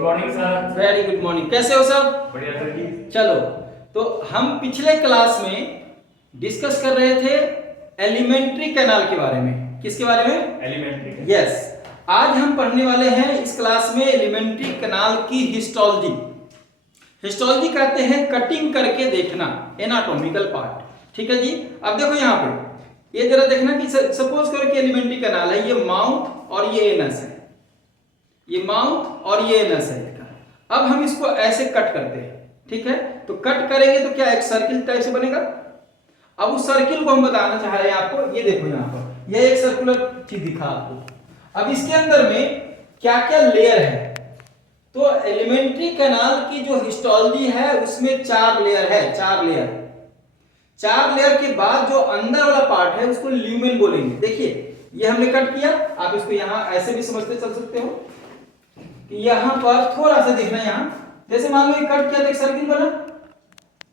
Good morning sir. Very good morning. कैसे हो सब? बढ़िया सर जी। चलो, तो हम पिछले क्लास में डिस्कस कर रहे थे एलिमेंट्री कैनाल के बारे में। किसके बारे में? एलिमेंट्री। यस। आज हम पढ़ने वाले हैं इस क्लास में एलिमेंट्री कैनाल की हिस्टोलॉजी। हिस्टोलॉजी कहते हैं कटिंग करके देखना, एनाटॉमिकल पार्ट। ठीक है जी। अब देखो यहाँ पे ये जरा देखना कि सपोज करो कि एलिमेंट्री कैनाल है, ये माउथ और ये एनस है, ये माउथ और ये एनस है इसका। अब हम इसको ऐसे कट करते हैं, ठीक है। तो कट करेंगे तो क्या एक सर्किल टाइप से बनेगा। अब उस सर्किल को हम बताना चाह रहे हैं आपको। ये देखो यहाँ पर ये एक सर्कुलर चीज दिखा आपको। अब इसके अंदर में क्या क्या लेयर है, तो एलिमेंट्री कैनाल की जो हिस्टोलॉजी है उसमें 4 लेयर है। 4 लेयर के बाद जो अंदर वाला पार्ट है उसको ल्यूमेन बोलेंगे। देखिए ये हमने कट किया, आप इसको यहाँ ऐसे भी समझते चल सकते हो कि यहाँ पर थोड़ा सा देखना, यहाँ जैसे मान लो ये कट किया तो एक सर्किल बना,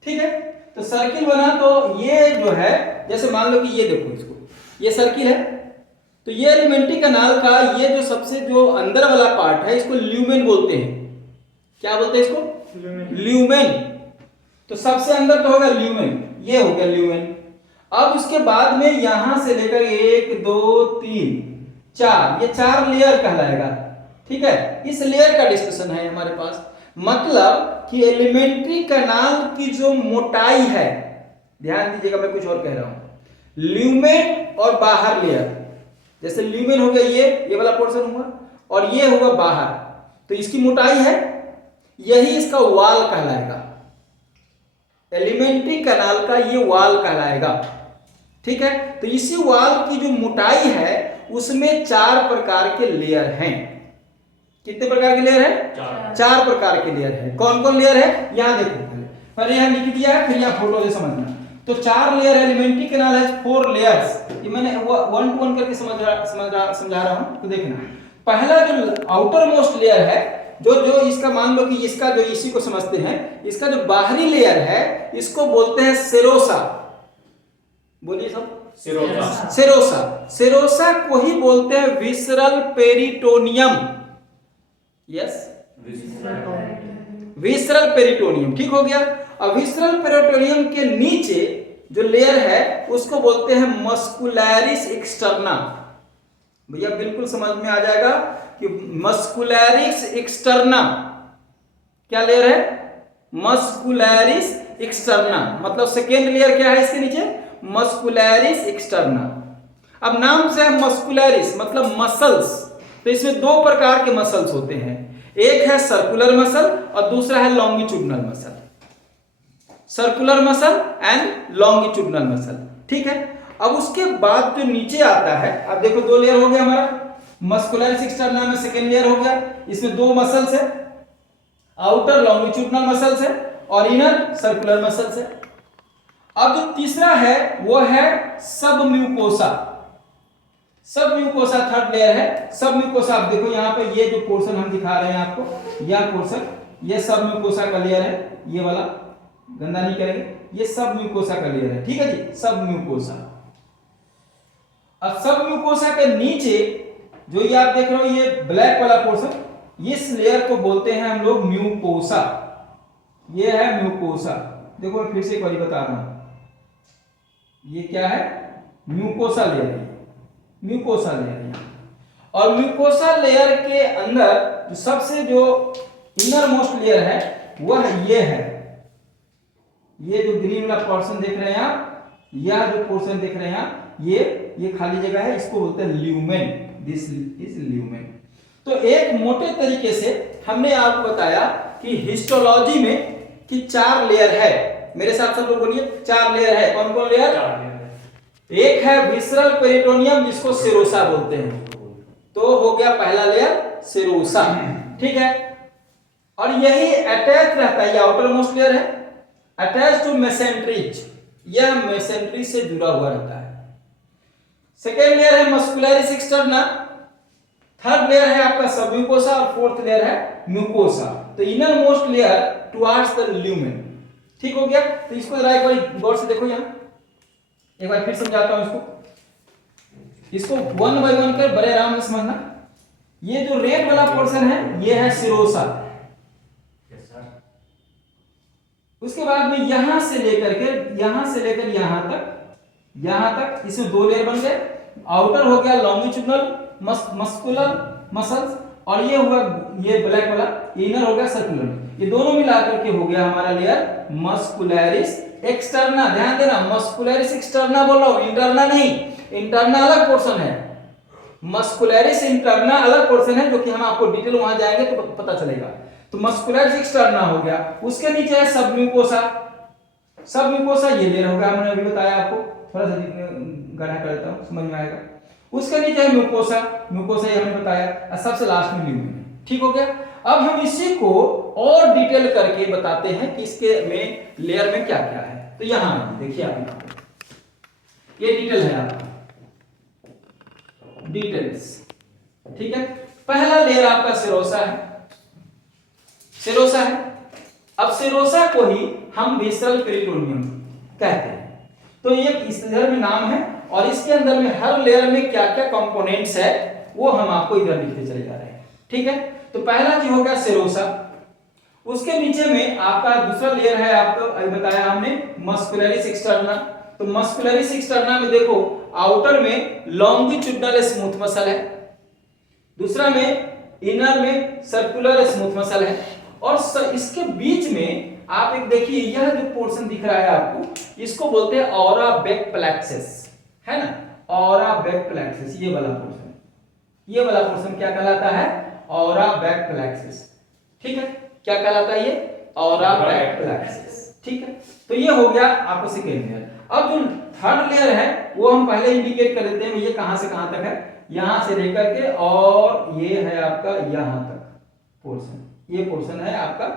ठीक है। तो सर्किल बना तो ये जो है, जैसे मान लो कि ये देखो इसको, ये सर्किल है, तो ये एलिमेंट्री कैनाल का ये जो सबसे जो अंदर वाला पार्ट है इसको ल्यूमेन बोलते हैं। क्या बोलते हैं इसको? ल्यूमेन। तो सबसे अंदर तो होगा ल्यूमेन, ये हो गया ल्यूमेन। अब उसके बाद में यहां से लेकर 1 2 3 4, ये 4 लेयर कहलाएगा, ठीक है। इस लेयर का डिस्कशन है हमारे पास। मतलब कि एलिमेंट्री कैनाल की जो मोटाई है, ध्यान दीजिएगा मैं कुछ और कह रहा हूं, ल्यूमेन और बाहर लेयर। जैसे ल्यूमेन हो गया ये वाला पोर्शन हुआ और ये होगा बाहर, तो इसकी मोटाई है, यही इसका वॉल कहलाएगा। एलिमेंट्री कैनाल का ये वॉल कहलाएगा, ठीक है। तो इसी वॉल की जो मोटाई है उसमें 4 प्रकार के लेयर हैं। कितने प्रकार के लेयर है? 4 प्रकार के लेयर है। कौन कौन लेयर है यहां देखो, पहले यहां लिख दिया है, फिर यहां फोटो से समझना। तो 4 लेयर एलिमेंट्री कैनाल है, 4 लेयर्स। ये मैंने 1 to 1 करके समझा रहा हूं। तो देखना, पहला जो आउटर मोस्ट लेयर है, जो इसका मान लो कि इसका जो इसी को समझते हैं, इसका जो बाहरी लेयर है इसको बोलते हैं सेरोसा। बोलिए सब। सेरोसा को ही बोलते हैं visceral peritoneum. Yes, visceral peritoneum, ठीक हो गया। अब विसरल पेरिटोनियम के नीचे जो लेयर है उसको बोलते हैं मस्कुलैरिस एक्सटर्ना। भैया बिल्कुल समझ में आ जाएगा कि मस्कुलैरिस एक्सटर्ना क्या लेयर है? मस्कुलैरिस एक्सटर्ना। मतलब सेकेंड लेयर क्या है इसके नीचे? मस्कुलैरिस एक्सटर्ना। अब नाम से है मस्कुलैरिस मतलब मसल्स, तो इसमें 2 प्रकार के मसल्स होते हैं, एक है सर्कुलर मसल और दूसरा है longitudinal muscle. Circular muscle and longitudinal muscle, ठीक है। अब उसके बाद जो नीचे आता है, अब देखो 2 लेयर हो गया हमारा, मस्कुलैरिस एक्सटर्ना में सेकेंड लेयर हो गया, इसमें 2 मसल्स है, आउटर लॉन्गिट्यूडनल मसल्स है और इनर सर्कुलर मसल्स है। अब जो तीसरा है वो है सब म्यूकोसा। सब म्यूकोसा थर्ड लेयर है। सब म्यूकोसा आप देखो यहाँ पे, ये जो पोर्शन हम दिखा रहे हैं आपको, यह पोर्शन, ये सब म्यूकोसा का लेयर है, ये वाला गंदा नहीं करेंगे, ये सब म्यूकोसा का लेयर है, ठीक है जी, सब म्यूकोसा। अब सब म्यूकोसा के नीचे जो ये आप देख रहे हो ये ब्लैक वाला पोर्शन, इस लेयर को बोलते हैं हम लोग म्यूकोसा। ये है म्यूकोसा। देखो मैं फिर से एक बार बता रहा हूं, ये क्या है? Mucosa layer, mucosa layer. और म्यूकोसा लेयर के अंदर जो सबसे जो इनर मोस्ट लेयर है वह ये है, ये जो ग्रीन वाला पोर्शन देख रहे हैं आप, यह जो पोर्शन देख रहे हैं आप, ये खाली जगह है, इसको बोलते हैं ल्यूमेन। This is lumen. तो एक मोटे तरीके से हमने आपको बताया कि हिस्टोलॉजी में कि 4 लेयर है। मेरे साथ सब लोग बोलिए, 4 लेयर है। कौन कौन लेयर? 4 लेयर। एक है विसरल पेरिटोनियम जिसको सेरोसा बोलते हैं, तो हो गया पहला लेयर सेरोसा, ठीक है। और यही अटैच रहता है, ये आउटर मोस्ट लेयर है, अटैच टू मेसेंट्रीज, यह मेसेंट्री से जुड़ा हुआ रहता है। सेकेंड लेयर है मस्कुलैरिस एक्सटर्ना, थर्ड लेयर है आपका सब म्यूकोसा और फोर्थ लेयर है म्यूकोसा। तो inner most layer towards the lumen, ठीक हो गया। तो इसको जरा एक बार गौर से देखो, यहाँ एक बार फिर समझाता हूं इसको 1 by 1 कर बड़े आराम से समझना। ये जो रेड वाला पोर्शन है ये है सिरोसा, उसके बाद में यहां से लेकर यहां तक इसमें दो लेयर बन गए। आउटर हो गया लॉन्गिट्यूडनल मस्कुलर मसल्स, और ये हुआ ये ब्लैक वाला इनर हो गया सर्कुलर। ये दोनों मिलाकर के हो गया हमारा लेयर मस्कुलरिस एक्सटर्ना। ध्यान देना, मस्कुलरिस एक्सटर्ना बोल रहा हूं, इंटरना नहीं। इंटरना अलग पोर्शन है, मस्कुलरिस इंटरना अलग पोर्शन है, जो कि हम आपको डिटेल वहां जाएंगे तो पता चलेगा। तो मस्कुलरिस एक्सटर्ना हो गया, उसके नीचे है सबम्यूकोसा। सबम्यूकोसा ये लेयर होगा, हमने अभी बताया आपको, थोड़ा सा गढ़ा कर देता हूं समझ में आएगा। उसके नीचे है म्यूकोसा, म्यूकोसा ये हमने बताया, और सबसे लास्ट में ल्यूमेन। ठीक हो गया। अब हम इसी को और डिटेल करके बताते हैं कि इसके में लेयर में क्या क्या है। तो यहां देखिए आप, यहां पे ये डिटेल है आपका, डिटेल्स। ठीक है, पहला लेयर आपका सेरोसा है, सेरोसा है। अब सेरोसा को ही हम विसरल पेरिटोनियम कहते हैं। तो ये इस लेयर में नाम है, और इसके अंदर में हर लेयर में क्या क्या कंपोनेंट्स है वो हम आपको इधर लिखते चले जा रहे हैं। ठीक है, तो पहला जो हो गया सेरोसा। उसके नीचे में आपका दूसरा लेयर है, आपको अभी बताया हमने, मस्कुलरिस एक्सटर्ना। तो मस्कुलरिस एक्सटर्ना में देखो, आउटर में लॉन्गिट्यूडनल स्मूथ मसल है, दूसरा में इनर में सर्कुलर स्मूथ मसल है, और इसके बीच में आप एक देखिए, यह जो पोर्शन दिख रहा है आपको, इसको बोलते हैं ऑरा बैक प्लेक्सस, है ना, ऑरा बैक प्लेक्सस। ये वाला पोर्शन, ये वाला पोर्शन क्या कहलाता है? Aura back plexus. ठीक है, क्या कहलाता है ये? Aura back plexus. ठीक है, तो ये हो गया आपको सेकेंड लेयर। अब जो थर्ड लेयर है वो हम पहले इंडिकेट कर देते हैं, ये कहां से कहां तक है, यहां से लेकर के, और ये है आपका यहां तक पोर्शन, ये पोर्शन है आपका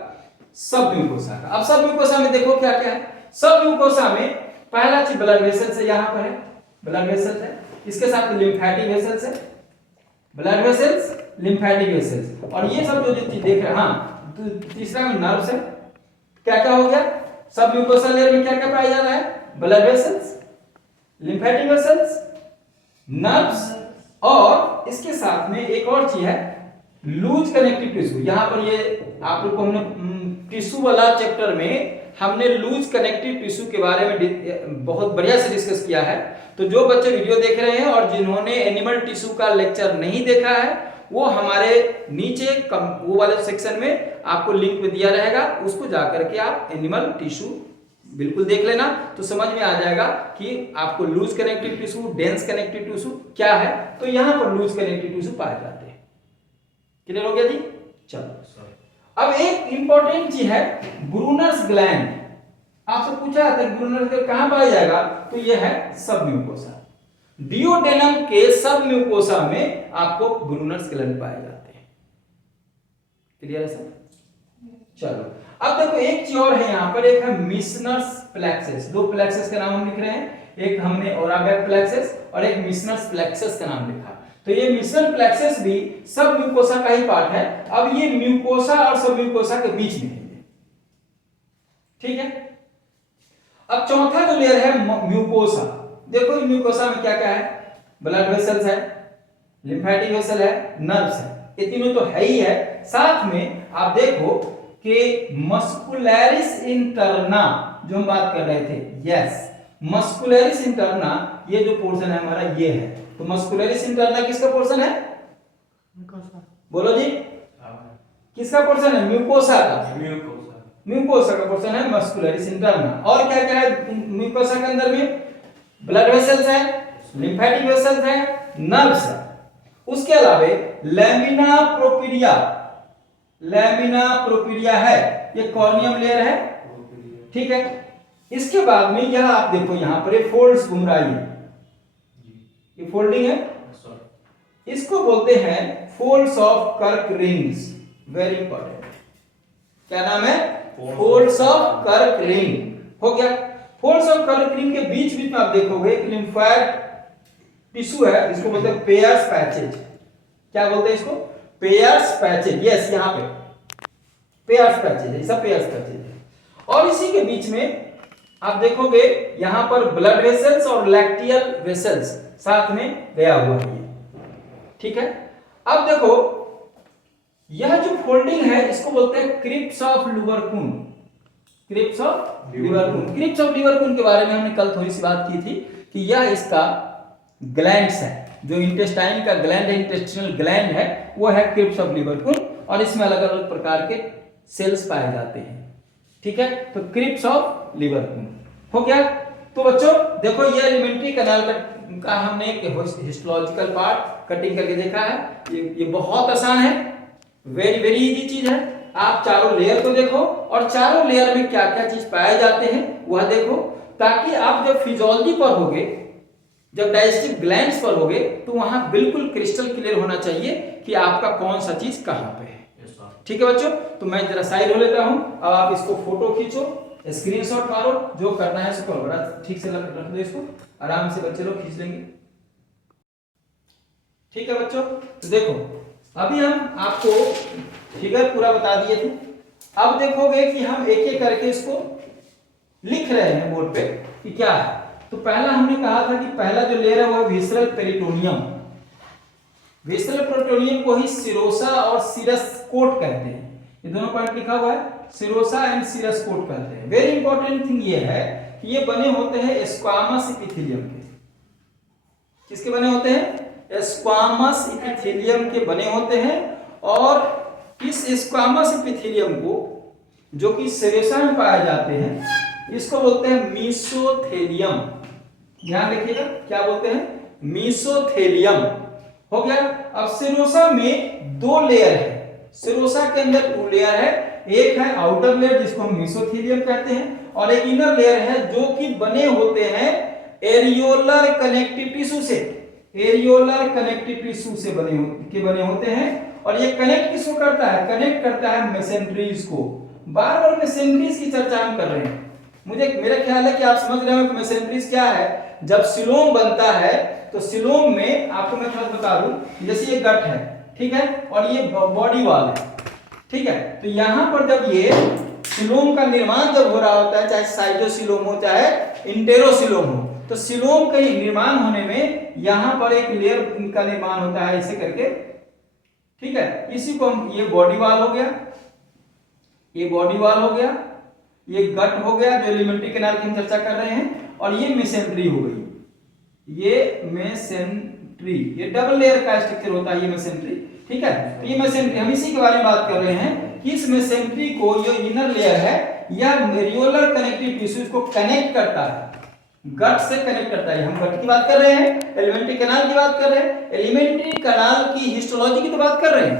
सब म्यूकोसा का। अब सब म्यूकोसा में देखो क्या क्या है। सब म्यूकोसा में पहला चीज ब्लड वेसल्स है, यहां पर है ब्लड वेसल्स है, इसके साथ लिम्फेटिक वेसल्स है, ब्लड वेसल्स लिम्फेटिक वेसल्स, और ये सब जो चीज देख रहे हैं। हाँ, तीसरा में नर्व्स है। क्या क्या हो गया? सब म्यूकोसा लेयर में क्या क्या पाया जाता है? Blood vessels, lymphatic vessels, nerves, और इसके साथ में एक और चीज है लूज कनेक्टिव टिश्यू। यहां पर ये आप लोग को हमने टिश्यू वाला चैप्टर में हमने लूज कनेक्टिव टिश्यू के बारे में बहुत बढ़िया से डिस्कस किया है। तो जो बच्चे वीडियो देख रहे हैं और जिन्होंने एनिमल टिश्यू का लेक्चर नहीं देखा है, वो हमारे नीचे वो वाले सेक्शन में आपको लिंक में दिया रहेगा, उसको जाकर के आप एनिमल टिश्यू बिल्कुल देख लेना, तो समझ में आ जाएगा कि आपको loose connective tissue, dense connective tissue क्या है। तो यहां पर लूज कनेक्टिव टिश्यू पाए जाते हैं। क्लियर हो गया जी? चलो, अब एक इंपॉर्टेंट चीज है ब्रूनर्स ग्लैंड। आपसे पूछा जाता है ब्रूनर्स ग्लैंड कहां पाया जाएगा, तो यह है सब म्यूकोसा। डिओडेनम के सब म्यूकोसा में आपको ब्रूनर्स ग्लैंड पाए जाते हैं। क्लियर है सर? चलो, अब देखो एक चीज और है यहां पर, एक है मिशनर्स प्लेक्सस। दो प्लेक्सस का नाम हम लिख रहे हैं, एक हमने ओराबैक प्लेक्सस और एक मिशनर्स प्लेक्सस का नाम लिखा। तो ये मिशनल प्लेक्सस भी सब म्यूकोसा का ही पार्ट है। अब ये म्यूकोसा और सब म्यूकोसा के बीच में है। ठीक है, अब चौथा जो लेयर है म्यूकोसा। देखो म्यूकोसा में क्या क्या है? ब्लड वेसल्स है, लिम्फेटिक वेसल है, नर्व्स है, ये तीनों तो है ही है। साथ में आप देखो कि मस्कुलरिस इंटरना जो हम बात कर रहे थे, यस, मस्कुलरिस इंटरना ये जो पोर्शन है हमारा ये है। तो मस्कुलरिस इंटरना किसका पोर्शन है? बोलो जी, किसका पोर्शन है? म्यूकोसा का। म्यूकोसा का पोर्शन है मस्कुलरिस इंटरना। और क्या क्या है म्यूकोसा के अंदर में? ब्लड वेसल्स है, लिम्फेटिक वेसल्स है, नर्व्स है। उसके अलावा लैमिना प्रोपीरिया, लैमिना प्रोपीरिया है, ये कॉर्नियम लेयर है। ठीक है, इसके बाद में यह आप देखो यहां पर ये फोल्ड्स घूम रहा है, ये फोल्डिंग है, इसको बोलते हैं फोल्ड्स ऑफ कर्क रिंग्स। वेरी इंपॉर्टेंट, क्या नाम है? फोल्ड्स ऑफ कर्क रिंग। हो गया। फोल्ड्स ऑफ कर्क रिंग के बीच बीच में आप देखोगे लिम्फेट टिश्यू है, इसको बोलते हैं पेयर्स पैचेज। क्या बोलते हैं इसको? Pairs patches. यस, यहां पे पेयर्स पैचेज है, सब पेयर्स पैचेज है। और इसी के बीच में आप देखोगे यहां पर ब्लड वेसल्स और लैक्टियल वेसल्स साथ में गया हुआ है। ठीक है, अब देखो यह जो फोल्डिंग है इसको बोलते हैं crypts of Lieberkuhn. Crypts of Lieberkuhn. Crypts of Lieberkuhn के बारे में हमने कल थोड़ी सी बात की थी कि यह इसका ग्लैंड्स है, जो इंटेस्टाइन का ग्लैंड है, इंटेस्टिनल ग्लैंड है, वो है क्रिप्स ऑफ लिवर कून, और इसमें अलग अलग प्रकार के सेल्स पाए जाते हैं। ठीक है, तो क्रिप्स ऑफ लिवर कून हो गया। तो बच्चों देखो, ये एलिमेंट्री कैनाल का हमने हिस्टोलॉजिकल पार्ट कटिंग करके देखा है। ये बहुत आसान है, वेरी वेरी इजी चीज है। आप चारों लेयर को देखो और चारों लेयर में क्या क्या चीज पाए जाते हैं वह देखो, ताकि आप जब फिजियोलॉजी पर होगे, जब डाइजेस्टिव ग्लैंड्स पर होगे, तो वहां बिल्कुल क्रिस्टल क्लियर होना चाहिए कि आपका कौन सा चीज कहां पे है। ठीक है बच्चों, तो मैं जरा साइड हो लेता हूं। अब आप इसको फोटो खींचो, स्क्रीनशॉट मारो, जो करना है उसको बड़ा ठीक से रख दो, इसको आराम से बच्चे लोग खींच लेंगे। ठीक है बच्चों, तो देखो अभी हम आपको फिगर पूरा बता दिए थे। अब देखोगे कि हम एक एक करके इसको लिख रहे हैं बोर्ड पे कि क्या है। तो पहला हमने कहा था कि पहला जो लेयर है वो विसरल पेरिटोनियम। विसरल पेरिटोनियम को ही सिरोसा और सीरस कोट कहते हैं। ये दोनों पॉइंट लिखा हुआ है, सिरोसा एंड सीरस कोट कहते हैं। वेरी इंपॉर्टेंट थिंग ये है कि ये बने होते हैं स्क्वामस एपिथेलियम के। किसके बने होते हैं? स्क्वामस एपिथेलियम के बने होते हैं। और इस स्क्वामस एपिथेलियम को, जो कि सिरोसा में पाए जाते हैं, इसको बोलते हैं मीसोथेलियम। ध्यान रखिएगा, क्या बोलते हैं? मीसोथेलियम। हो गया। अब सिरोसा में दो लेयर है। सिरोसा के अंदर दो लेयर है, एक है आउटर लेयर जिसको हम मीसोथेलियम कहते हैं, और एक इनर लेयर है जो कि बने होते हैं एरियोलर कनेक्टिव टिश्यू से। एरियोलर कनेक्टिव टिश्यू से बने होते हैं। और ये कनेक्ट किसको करता है? कनेक्ट करता है मेसेंट्रीज को। बार बार मेसेंट्रीज की चर्चा हम कर रहे हैं। मेरा ख्याल है कि आप समझ रहे हो कि मेसेंट्रीज क्या है। जब सिलोम बनता है तो सिलोम में आपको मैं थोड़ा बता दूं, जैसे ये गट है, ठीक है, और ये बॉडी वॉल है, ठीक है। तो यहां पर जब ये सिलोम का निर्माण जब हो रहा होता है, चाहे साइटोसिलोम हो चाहे इंटेरोसिलोम हो, तो सिलोम का निर्माण होने में यहां पर एक लेयर का निर्माण होता है ऐसे करके, ठीक है। इसी को हम, ये बॉडी वॉल हो गया, ये बॉडी वॉल हो गया, ये गट हो गया जो एलिमेंट्री कैनाल की हम चर्चा कर रहे हैं, और ये मेसेंट्री हो गई। ये मेसेंट्री, ये डबल लेयर का स्ट्रक्चर होता है ये मेसेंट्री, ठीक है। तो ये मेसेंट्री, हम इसी के बारे में बात कर रहे हैं कि इस मेसेंट्री को, जो इनर लेयर है, या एरियोलर कनेक्टिव टिश्यू को कनेक्ट करता है, गट से कनेक्ट करता है। हम गट की बात कर रहे हैं, एलिमेंट्री कैनाल की बात कर रहे हैं, एलिमेंट्री कैनाल की हिस्टोलॉजी की तो बात कर रहे हैं।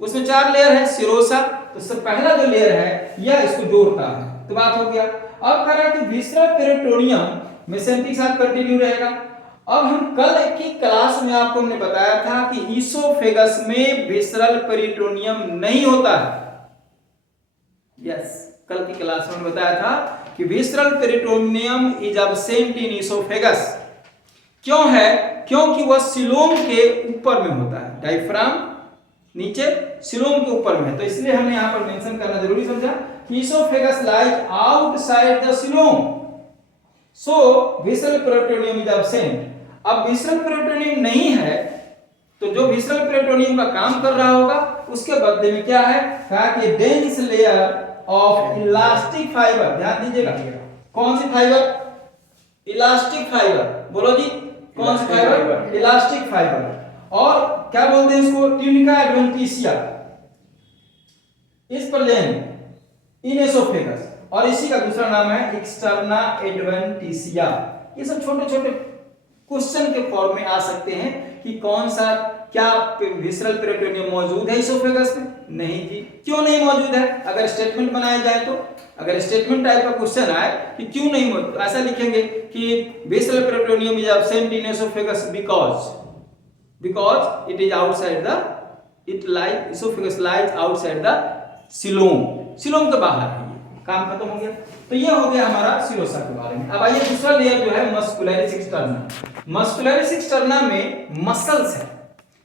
उसमें चार लेयर है। सिरोसा, तो सबसे पहला जो लेयर है यह इसको जोड़ता है, तो बात हो गया। अब कह रहा है कि विसरल पेरिटोनियम मेसेंट्री के साथ कंटिन्यू रहेगा। अब हम कल की क्लास में आपको हमने बताया था कि ईसोफेगस में विसरल पेरिटोनियम नहीं होता है। यस, कल की क्लास में बताया था कि visceral peritoneum is absent in oesophagus. क्यों है? क्योंकि वह सिलोम के ऊपर में होता है, डायफ्राम नीचे सिलोम के ऊपर में है। तो इसलिए हमने यहां पर मेंशन करना जरूरी समझा कि oesophagus lies outside the coelom, so visceral peritoneum is absent. अब विसरल पेरिटोनियम नहीं है, तो जो विसरल पेरिटोनियम का काम कर रहा होगा उसके बदले में क्या है? कहा कि dense layer of elastic fibre. ध्यान दीजिएगा, कौन सी फाइबर? Elastic fibre. बोलो जी, कौन सी फाइबर? Elastic fibre. और क्या बोलते हैं इसको? ट्यूनिका एडवेंटिशिया इस प्लेन इन एसोफेगस, और इसी का दूसरा नाम है एक्सटर्ना एडवेंटिशिया। ये सब छोटे छोटे क्वेश्चन के फॉर्म में आ सकते हैं कि कौन सा, क्या विसरल पेरिटोनियम मौजूद है इसोफेगस में? नहीं जी। क्यों नहीं मौजूद है? अगर स्टेटमेंट बनाया जाए तो, अगर स्टेटमेंट टाइप का क्वेश्चन आए कि क्यों नहीं मौजूद, ऐसा लिखेंगे कि visceral peritoneum is absent in oesophagus because it is outside the, it lies, esophagus lies outside the coelom. Coelom के बाहर है, ये काम खत्म हो गया। तो ये हो गया हमारा सिरोसा के बारे में। अब आइए दूसरा लेयर जो है मस्कुलरिस एक्सटर्ना। मस्कुलरिस एक्सटर्ना में मसल्स है।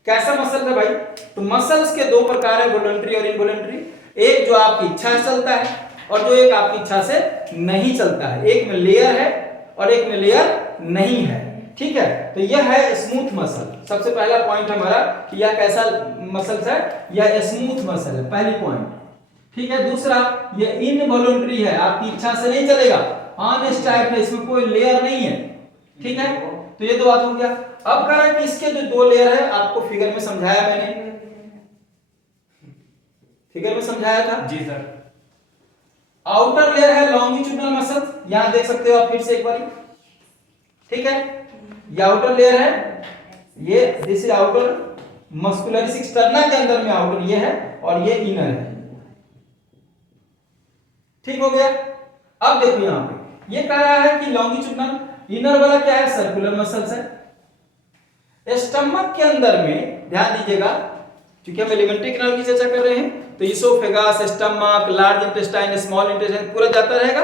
कैसा मसल है भाई? तो मसल्स के दो प्रकार है, वोलंटरी और इनवोलंटरी। एक जो आपकी इच्छा से चलता है और जो एक आपकी इच्छा से नहीं चलता है। एक में लेयर है और एक में लेयर नहीं है, ठीक है। तो यह है स्मूथ मसल। सबसे पहला पॉइंट हमारा कि यह कैसा मसल्स है? यह स्मूथ मसल है, पहली पॉइंट, ठीक है। दूसरा ये इनवॉलंटरी है, आपकी इच्छा से नहीं चलेगा, अनस्ट्राइप्ड है, इसमें कोई लेयर नहीं है, ठीक है। तो ये दो बात हो गया। अब कह रहा है कि इसके जो दो लेयर है, आपको फिगर में समझाया मैंने, फिगर में समझाया था जी सर। आउटर लेयर है लॉन्गिट्यूडनल मसल्स, यहां देख सकते हो आप फिर से एक बार, ठीक है। ये आउटर लेयर है, ये this is outer muscularis externa के अंदर में आउटर ये है और ये इनर है, ठीक हो गया। अब देखो यहां पे ये कह रहा है कि लॉन्गिट्यूडनल, इनर वाला क्या है, सर्कुलर मसल्स है। स्टमक के अंदर में ध्यान दीजिएगा, क्योंकि हम एलिमेंट्री कैनाल की चर्चा कर रहे हैं, तो oesophagus, stomach, large intestine, small intestine पूरा जाता रहेगा।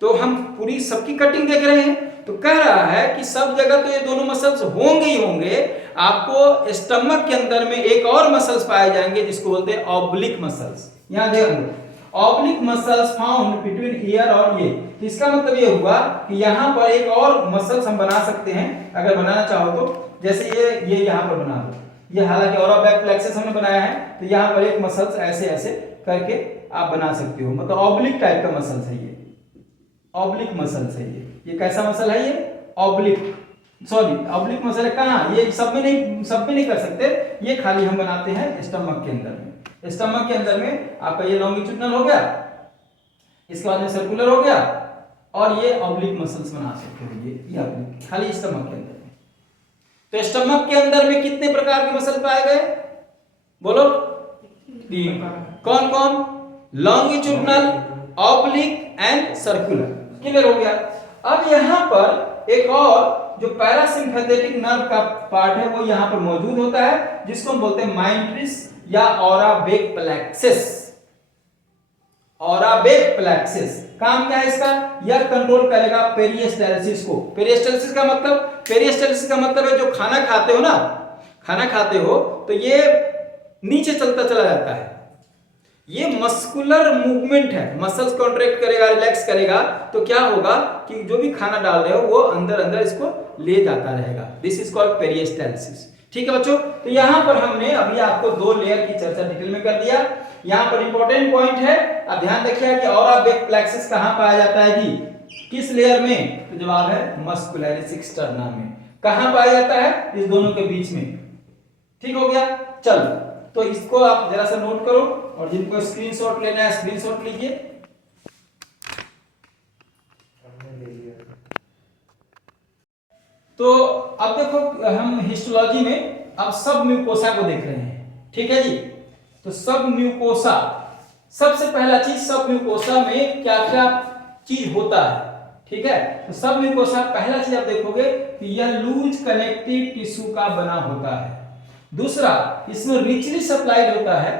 तो हम पूरी सबकी कटिंग देख रहे हैं, तो कह रहा है कि सब जगह तो ये दोनों मसल्स होंगे ही होंगे, आपको स्टमक के अंदर में एक और मसल्स पाए जाएंगे जिसको बोलते हैं ऑब्लिक मसल्स। यहां देखो oblique muscles found between year और ये, तो इसका मतलब ये हुआ कि यहां पर एक और मसल्स हम बना सकते हैं अगर बनाना चाहो तो, जैसे ये यहां पर बना दो, ये हालांकि और बैक प्लेक्सस हमने बनाया है, तो यहां पर एक मसल्स ऐसे ऐसे करके आप बना सकते हो, मतलब ऑब्लिक टाइप का मसल्स है ये, ऑब्लिक मसल्स है ये कैसा मसल है, ये ऑब्लिक, सॉरी ऑब्लिक मसल है कहां, ये सब में नहीं कर सकते, ये खाली हम बनाते हैं स्टमक के अंदर में। स्टमक के अंदर में आपका ये लॉन्गिट्यूडनल हो गया, इसके बाद में सर्कुलर हो गया, और ये ऑब्लिक मसल्स बना सकते हो, ये ऑब्लिक खाली स्टमक के अंदर में। तो स्टमक के अंदर में कितने प्रकार के मसल पाए गए, बोलो, 3। कौन कौन, longitudinal, oblique and circular, clear हो गया। अब यहां पर एक और जो पैरासिम्पैथेटिक नर्व का पार्ट है वो यहां पर मौजूद होता है, जिसको हम बोलते हैं माइंट्रिस या ऑराबेक प्लेक्सिस। ऑराबेक प्लेक्सिस काम क्या है इसका, यह कंट्रोल करेगा पेरिस्टाल्सिस को। पेरिस्टाल्सिस का मतलब है जो खाना खाते हो ना, खाना खाते हो तो ये नीचे चलता चला जाता है, ये मस्कुलर मूवमेंट है, मसल्स कॉन्ट्रैक्ट करेगा, रिलैक्स करेगा, तो क्या होगा कि जो भी खाना डाल रहे हो वो अंदर अंदर इसको ले जाता रहेगा, दिस इज कॉल्ड पेरिस्टाल्सिस, ठीक है बच्चों। तो यहां पर हमने अभी आपको दो लेयर की चर्चा डिटेल में कर दिया। यहां पर इंपॉर्टेंट पॉइंट है, आप ध्यान रखिए कि ऑराबेक प्लेक्सिस कहां पाया जाता है जी, किस लेयर में, तो जवाब है मस्कुलरिस एक्सटर्ना में। कहां पाया जाता है, इस दोनों के बीच में, ठीक हो गया। चलो तो इसको आप जरा सा नोट करो, और जिनको स्क्रीनशॉट लेना है स्क्रीनशॉट लीजिए। तो अब देखो हम हिस्टोलॉजी में अब सब म्यूकोसा को देख रहे हैं, ठीक है जी। तो सब म्यूकोसा, सबसे पहला चीज सब म्यूकोसा में क्या क्या चीज होता है, ठीक है। तो सब म्यूकोसा पहला चीज आप देखोगे कि यह लूज कनेक्टिव टिश्यू का बना होता है। दूसरा, इसमें रिचली सप्लाइड होता है,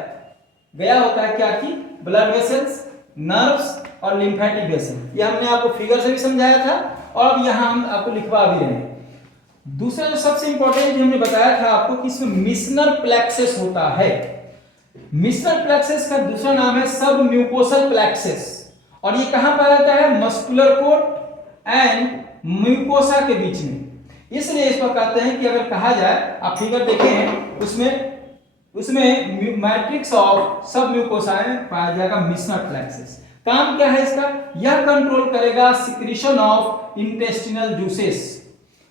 गया होता है क्या कि ब्लड वेसल्स, नर्व्स और लिम्फेटिक वेसल। ये हमने आपको फिगर से भी समझाया था, और अब यहां हम आपको लिखवा भी रहे हैं। दूसरा जो सबसे इंपॉर्टेंट हमने बताया था आपको कि इसमें मिशनर प्लेक्सस होता है। मिशनर प्लेक्सस का दूसरा नाम है सब म्यूकोसल प्लेक्सस, और ये कहां पाया जाता है, मस्कुलर कोट एंड म्यूकोसा के बीच में। इसलिए इसको कहते हैं कि अगर कहा जाए, आप फिगर देखे हैं उसमें मैट्रिक्स ऑफ सब म्यूकोसाएं पाया जाएगा मिशनर प्लेक्सस। काम क्या है इसका, यह कंट्रोल करेगा सिक्रीशन ऑफ इंटेस्टिनल जूसेस।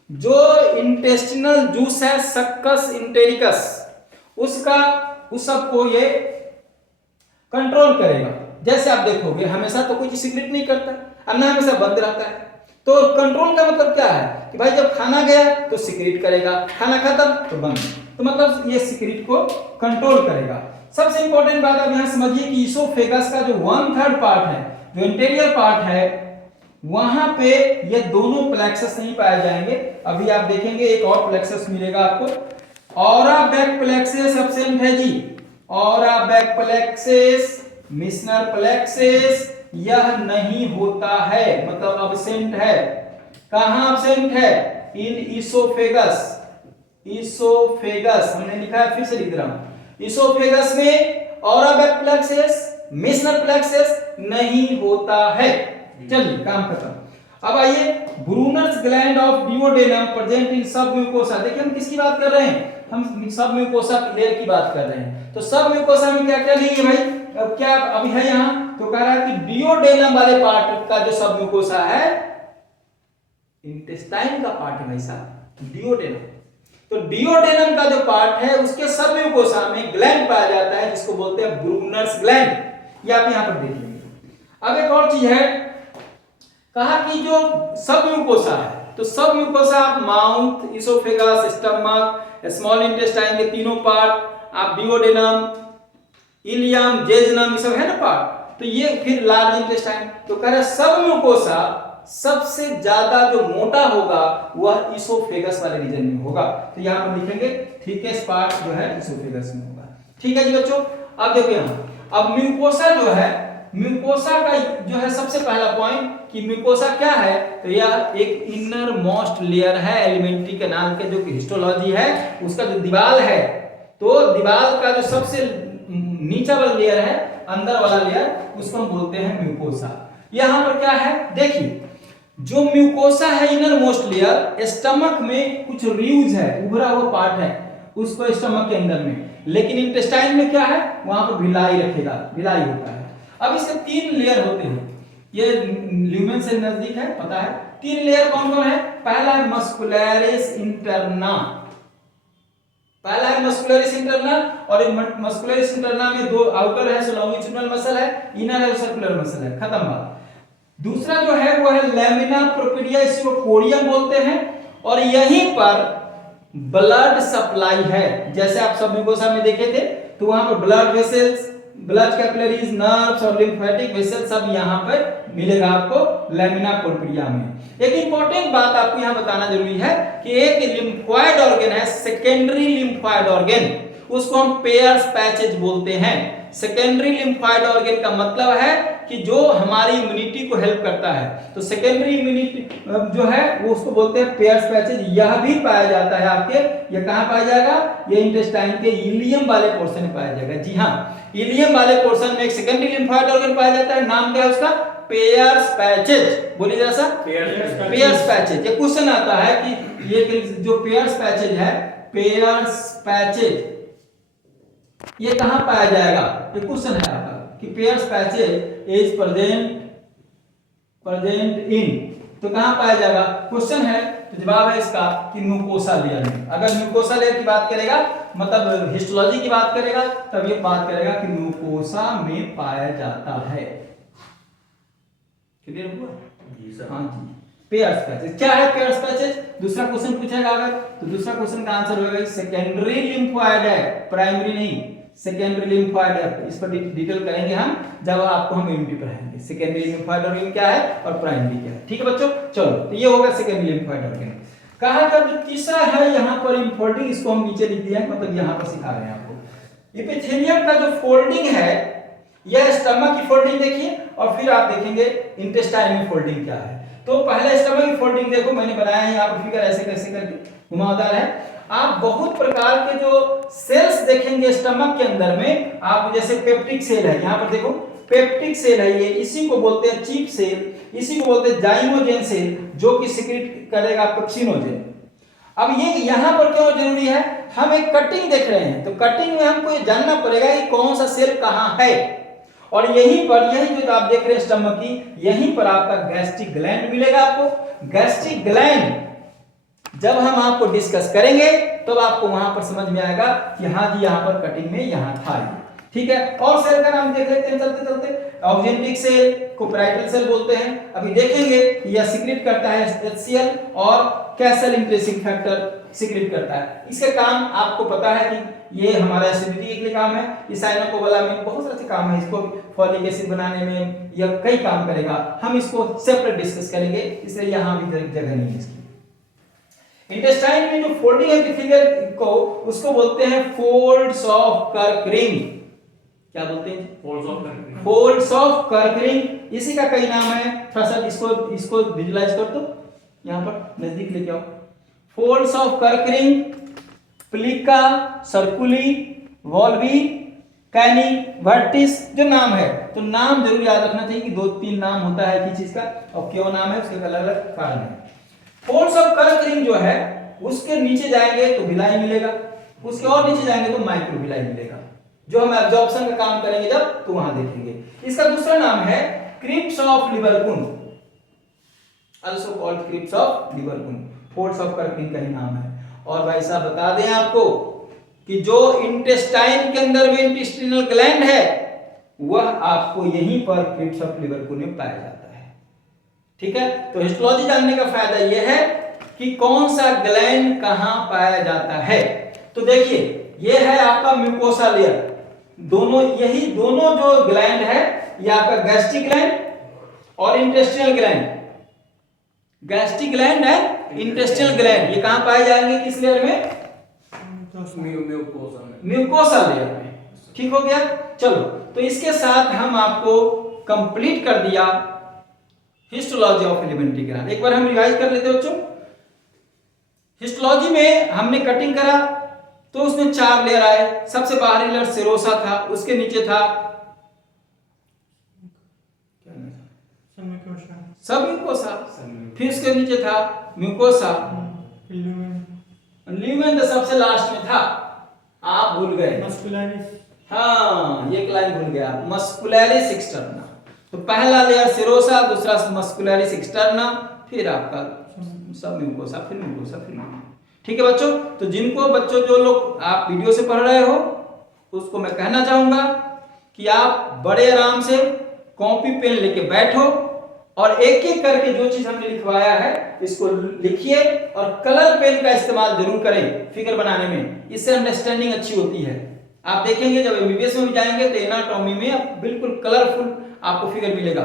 जो इंटेस्टिनल जूस है सक्कस इंटेरिकस, उस सबको ये कंट्रोल करेगा। जैसे आप देखोगे हमेशा तो कोई सिक्रेट नहीं करता, अब ना हमेशा बंद रहता है। तो कंट्रोल का मतलब क्या है कि भाई जब खाना गया तो सिक्रेट करेगा, खाना खत्म तो बंद, तो मतलब ये सिक्रेट को कंट्रोल करेगा। सबसे इंपॉर्टेंट बात आप यहां समझिए कि इसोफेगस का जो 1/3 पार्ट है, जो इंटीरियर पार्ट है, वहां पे ये दोनों प्लेक्सस नहीं पाए जाएंगे। अभी आप देखेंगे एक और प्लेक्सस मिलेगा आपको, ऑराबेक प्लेक्सस एब्सेंट है जी, ऑराबेक प्लेक्सस, मिशनर प्लेक्सस यह नहीं होता है, मतलब एब्सेंट है। कहां एब्सेंट है, इन इसोफेगस। इसोफेगस हमने लिखा है, फिर से लिख रहा हूं, इसोफेगस में ऑराबेक प्लेक्सस, मिशनर प्लेक्सस नहीं होता है। चलिए काम खत्म। अब आइए, Brunner's gland of duodenum present in सब म्यूकोसा। देखिए हम किसकी बात कर रहे हैं, हम सब म्यूकोसा लेयर की बात कर रहे हैं। तो सब म्यूकोसा में क्या क्या नहीं है भाई, क्या अभी है यहाँ, तो कह रहा है कि डिओडेनम वाले पार्ट का जो सब म्यूकोसा है इंटेस्टाइन का पार्ट है भाई साहब, डिओडेनम। तो डिओडेनम का जो पार्ट है उसके सब म्यूकोसा में ग्लैंड पाया जाता है जिसको बोलते हैं ब्रूनर्स ग्लैंड। ये आप यहाँ पर देख लेंगे। अब एक और चीज है, कहा कि जो सब म्यूकोसा है, तो सब म्यूकोसा आप mouth, oesophagus, stomach, small intestine के तीनों पार्ट, आप डिओडेनम, इलियम, जेजुनम, ये सब है ना पार्ट, तो ये फिर लार्ज इंटेस्टाइन। तो कह रहे सब म्यूकोसा सबसे ज्यादा जो मोटा होगा वह इसोफेगस वाले रीजन में होगा। तो यहां पर लिखेंगे थिकेस्ट पार्ट जो है इसोफेगस में होगा। ठीक है जी बच्चों। अब देखो यहां, अब म्यूकोसा जो है, म्यूकोसा का जो है सबसे पहला पॉइंट कि म्यूकोसा क्या है, तो यह एक इनर मोस्ट लेयर है एलिमेंट्री कैनाल के, जो कि हिस्टोलॉजी है उसका जो दीवार है, तो दीवार का जो सबसे नीचा वाला लेयर है, अंदर वाला लेयर, उसको हम बोलते हैं म्यूकोसा। यहां पर क्या है देखिए, जो म्यूकोसा है इनर मोस्ट लेयर, स्टमक में कुछ रीव्स है, उभरा हुआ पार्ट है उसको स्टमक के अंदर में, लेकिन इंटेस्टाइन में क्या है, वहां पर विलाई रखेगा, विलाई होता है। अब इसके 3 लेयर होते हैं, ये ल्यूमेन से नजदीक है, पता है। 3 लेयर कौन कौन है, पहला है मस्कुलरिस इंटरना, पहला है मस्कुलरिस इंटरना, और मस्कुलरिस इंटरना में 2 आउटर है, लॉन्गिट्यूडिनल मसल है, इनर है सर्कुलर मसल है, खत्म बात। दूसरा जो है वो है लैमिना प्रोपेडिया, इसको कोरियम बोलते हैं, और यहीं पर ब्लड सप्लाई है। जैसे आप सब म्यूकोसा में देखे थे, तो वहां पर blood vessels, blood capillaries, nerves और लिम्फेटिक वेसल्स सब यहां पर मिलेगा आपको लैमिना प्रोपेडिया में। एक इंपॉर्टेंट बात आपको यहां बताना जरूरी है कि एक लिम्फोइड ऑर्गन है, सेकेंडरी लिम्फोइड ऑर्गन, उसको हम पेयर्स पैचेज बोलते हैं। सेकेंडरी लिम्फोइड ऑर्गन का मतलब है कि जो हमारी इम्यूनिटी को हेल्प करता है, तो सेकेंडरी इम्यूनिटी जो है वो उसको बोलते हैं पेयर्स पैचेज। यह भी पाया जाता है आपके, ये कहां पाया जाएगा, ये इंटेस्टाइन के इलियम वाले पोर्शन में पाया जाएगा। जी हाँ, इलियम वाले पोर्शन में एक सेकेंडरी लिम्फोइड ऑर्गन पाया जाता है, नाम क्या है उसका, पेयर्स पैचेज। बोलिए जरा सा, पेयर्स पैचेज। ये क्वेश्चन आता है कि ये जो पेयर्स पैचेज है, पेयर्स पैचेज ये कहां पाया जाएगा, ये क्वेश्चन है आपका कि pairs patches is present in, तो कहां पाया जाएगा, क्वेश्चन है। तो जवाब है इसका कि म्यूकोसा लेयर में। अगर म्यूकोसा लेयर की बात करेगा, मतलब हिस्टोलॉजी की बात करेगा, तब ये बात करेगा कि म्यूकोसा में पाया जाता है। क्लियर हुआ जी सर? हाँ जी। पेयर्स पैचेज क्या है, पेयर्स पैचेज दूसरा क्वेश्चन पूछेगा अगर, तो दूसरा क्वेश्चन का आंसर होगा सेकेंडरी लिम्फोइड है, प्राइमरी नहीं, सेकेंडरी लिम्फोइड है। इस पर डिटेल करेंगे हम जब आपको हम इम्यूनिटी पढ़ाएंगे, सेकेंडरी लिम्फोइड ऑर्गन क्या है और प्राइमरी क्या है। ठीक है बच्चों, चलो तो ये होगा सेकेंडरी लिम्फोइड ऑर्गन। कहा था जो तीसरा है यहाँ पर इम्फोल्डिंग, इसको हम नीचे लिख दिया है, मतलब यहाँ पर सिखा रहे हैं आपको। एपिथेलियम का जो फोल्डिंग है, यह स्टमक की फोल्डिंग देखिए, और फिर आप देखेंगे इंटेस्टाइन में फोल्डिंग क्या है। तो पहले स्टमक की फोल्डिंग देखो, मैंने बनाया है यहाँ पर फिगर, ऐसे कैसे करके घुमावदार है। आप बहुत प्रकार के जो सेल्स देखेंगे स्टमक के अंदर में, आप जैसे पेप्टिक सेल है, यहाँ पर देखो पेप्टिक सेल है ये, इसी को बोलते हैं चीफ सेल, इसी को बोलते हैं जाइमोजेन सेल, जो कि सिक्रीट करेगा पेप्सिनोजेन। अब ये यहाँ पर क्यों जरूरी है, हम एक कटिंग देख रहे हैं, तो कटिंग में हमको ये जानना पड़ेगा कि कौन सा सेल कहाँ है, और यहीं पर, यही जो आप देख रहे हैं स्टमक की, यहीं पर आपका गैस्ट्रिक ग्लैंड मिलेगा आपको। गैस्ट्रिक ग्लैंड जब हम आपको डिस्कस करेंगे तब तो आपको वहां पर समझ में आएगा कि हाँ जी यहाँ पर कटिंग में यहाँ था। ठीक है, और सेल का नाम देख लेते हैं चलते चलते। ऑक्जेंटिक सेल को पैराइटल सेल बोलते हैं, अभी देखेंगे यह सिक्रीट करता है HCl, और कैसल इंक्रीजिंग फैक्टर सिक्रीट करता है। इसके काम आपको पता है कि ये हमारा एसिडिटी के लिए काम है, ये साइनोकोबालामिन, बहुत सारे काम है, इसको फॉलिक एसिड बनाने में यह कई काम करेगा। हम इसको सेपरेट डिस्कस करेंगे, इसलिए यहाँ भी जगह नहीं है इसकी। इंटेस्टाइन में जो फोल्डिंग एपिथेलियल को, उसको बोलते हैं फोल्ड्स ऑफ कर्क रिंग। क्या बोलते हैं, फोल्ड्स ऑफ कर्क रिंग, फोल्ड्स ऑफ कर्क रिंग, इसी का कई नाम है। थोड़ा सा इसको विजुलाइज कर दो, यहाँ पर नजदीक लेके आओ। फोल्ड्स ऑफ कर्क रिंग, प्लिका, सर्कुली, वॉल्वी, कैनी, वर्टिस, जो नाम है, तो नाम जरूर याद रखना चाहिए कि 2-3 नाम होता है किसी चीज का, और क्यों नाम है उसके अलग अलग कारण है। फोल्ड्स ऑफ कर्क रिंग जो है, उसके नीचे जाएंगे तो विलाई मिलेगा, उसके और नीचे जाएंगे तो माइक्रोविलाई मिलेगा। जो हम एब्जॉर्प्शन का काम करेंगे जब तो वहां देखेंगे। इसका दूसरा नाम है crypts of Lieberkuhn, also called crypts of Lieberkuhn, forts of Kerckring का ही नाम है। और भाई साहब बता दें आपको कि जो इंटेस्टाइन के अंदर में इंटेस्टिनल ग्लैंड है वह आपको यहीं पर क्रिप्स ऑफ लिबरकुन में पाया जाता है। ठीक है, तो हिस्टोलॉजी जानने का फायदा यह है कि कौन सा ग्लैंड कहां पाया जाता है। तो देखिए यह है आपका म्यूकोसा लेयर, दोनों यही दोनों जो ग्लैंड है ये आपका गैस्ट्रिक ग्लैंड और इंटेस्टिनल ग्लैंड, गैस्ट्रिक ग्लैंड है इंटेस्टिनल ग्लैंड, ये कहां पाए जाएंगे किस लेयर में, म्यूकोसा लेयर में। ठीक हो गया, चलो तो इसके साथ हम आपको कंप्लीट कर दिया हिस्टोलॉजी ऑफ एलिमेंट्री ग्लैंड। एक बार हम रिवाइज कर लेते बच्चों। हिस्टोलॉजी में हमने कटिंग करा तो उसमें 4 लेयर आए। सबसे बाहरी लेयर सेरोसा था, उसके नीचे था सबम्यूकोसा, फिर उसके नीचे था म्यूकोसा, ल्यूमेन तो सबसे लास्ट में था, आप भूल गए मस्कुलरिस। हाँ ये लाइन भूल गया, मस्कुलरिस एक्सटर्ना। तो पहला लेयर सेरोसा, दूसरा मस्कुलरिस एक्सटर्ना, फिर आपका सब म्यूकोसा, फिर म्यूकोसा, फिर म्यूकोसा। ठीक है बच्चों, तो जिनको बच्चों जो लोग आप वीडियो से पढ़ रहे हो उसको मैं कहना चाहूंगा कि आप बड़े आराम से कॉपी पेन लेके बैठो और एक एक करके जो चीज हमने लिखवाया है इसको लिखिए और कलर पेन का इस्तेमाल जरूर करें फिगर बनाने में, इससे अंडरस्टैंडिंग अच्छी होती है। आप देखेंगे जब एमबीबीएस में भी जाएंगे तो एनाटॉमी में बिल्कुल कलरफुल आपको फिगर मिलेगा।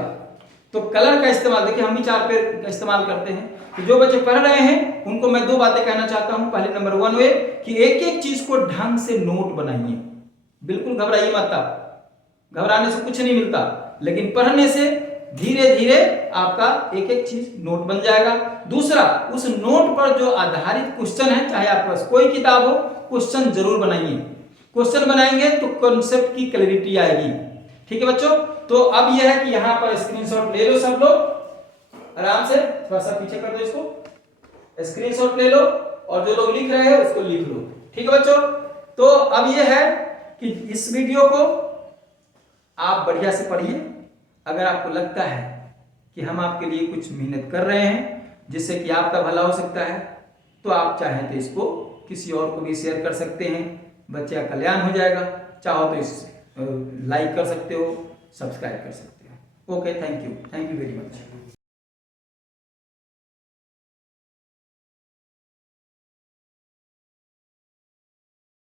तो कलर का इस्तेमाल देखिए, हम भी 4 पेन का इस्तेमाल करते हैं। तो जो बच्चे पढ़ रहे हैं उनको मैं 2 बातें कहना चाहता हूं। पहले नंबर 1 वे कि एक एक चीज को ढंग से नोट बनाइए, बिल्कुल घबराइए मत, घबराने से कुछ नहीं मिलता, लेकिन पढ़ने से धीरे धीरे आपका एक एक चीज नोट बन जाएगा। दूसरा, उस नोट पर जो आधारित क्वेश्चन है, चाहे आपके पास कोई किताब हो, क्वेश्चन जरूर बनाइए। क्वेश्चन बनाएंगे तो कॉन्सेप्ट की क्लैरिटी आएगी। ठीक है बच्चों, तो अब यह है कि यहां पर स्क्रीनशॉट ले लो सब लोग आराम से, थोड़ा सा पीछे कर दो इसको, स्क्रीनशॉट ले लो और जो लोग लिख रहे हैं उसको लिख लो। ठीक है बच्चों, तो अब यह है कि इस वीडियो को आप बढ़िया से पढ़िए। अगर आपको लगता है कि हम आपके लिए कुछ मेहनत कर रहे हैं जिससे कि आपका भला हो सकता है तो आप चाहें तो इसको किसी और को भी शेयर कर सकते हैं, बच्चे का कल्याण हो जाएगा। चाहो तो इस लाइक कर सकते हो, सब्सक्राइब कर सकते हो। Okay, thank you very much.